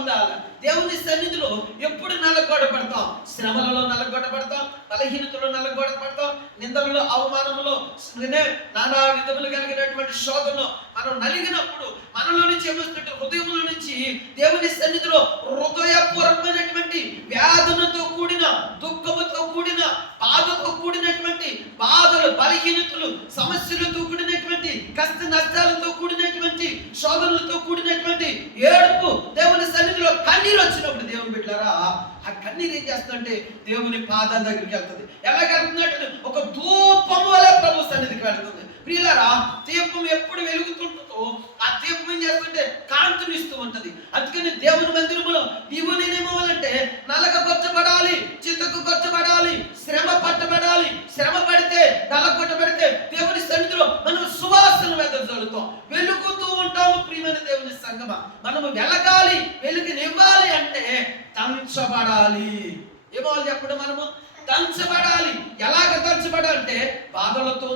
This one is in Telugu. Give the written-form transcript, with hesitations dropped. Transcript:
పొందాలి. దేవుని సన్నిధిలో ఎప్పుడు నలగొట్టబడతాం? శ్రమలలో నలగొట్టబడతాం, బలహీనతలో నలగొట్టబడతాం, నిందలలో, అవమానంలో, నానా విధములు కలిగినటువంటి శోధనలో మనం నలిగినప్పుడు మనలో నుంచి ఏమొస్తుంటే హృదయంలో నుంచి దేవుని సన్నిధిలో హృదయపూర్వకమైనటువంటి వ్యాధులతో కూడిన, దుఃఖముతో కూడిన, బాధతో కూడినటువంటి బాధలు, బలహీనతలు, సమస్యలతో కూడినటువంటి, కష్ట నష్టాలతో కూడినటువంటి, శోధనలతో కూడినటువంటి ఏడుపు దేవుని సన్నిధిలో కన్నీరు వచ్చినప్పుడు దేవుని బిడ్డలారా, ఆ కన్నీరు ఏం చేస్తుందంటే దేవుని పాదాల దగ్గరికి వెళ్తుంది. ఎలా వెళ్తున్నట్టు ఒక ధూపం వలె ప్రభు సన్నిధికి వెళ్తుంది. ప్రియులారా, దీపం ఎప్పుడు వెలుగుతుంటుందో ఆ దీపం ఏం చేస్తుంటే కాంతినిస్తూ ఉంటది. అందుకని దేవుని మందిరములో నీవు నేనేమవ్వాలంటే నలగొట్టబడాలి, చితకుకొట్టబడాలి, శ్రమ పట్టబడాలి. శ్రమ పడితే, నలగొట్టబడితే దేవుని సన్నిధిలో మనం సువాసన వెదజల్లుతాం, వెలుగుతూ ఉంటాము. ప్రియమైన దేవుని సంగమా, మనము వెలగాలి, వెలుగునివ్వాలి అంటే దంచబడాలి. ఏమో చెప్పండి, మనము దంచబడాలి. ఎలాగ దంచబడాలంటే బాధలతో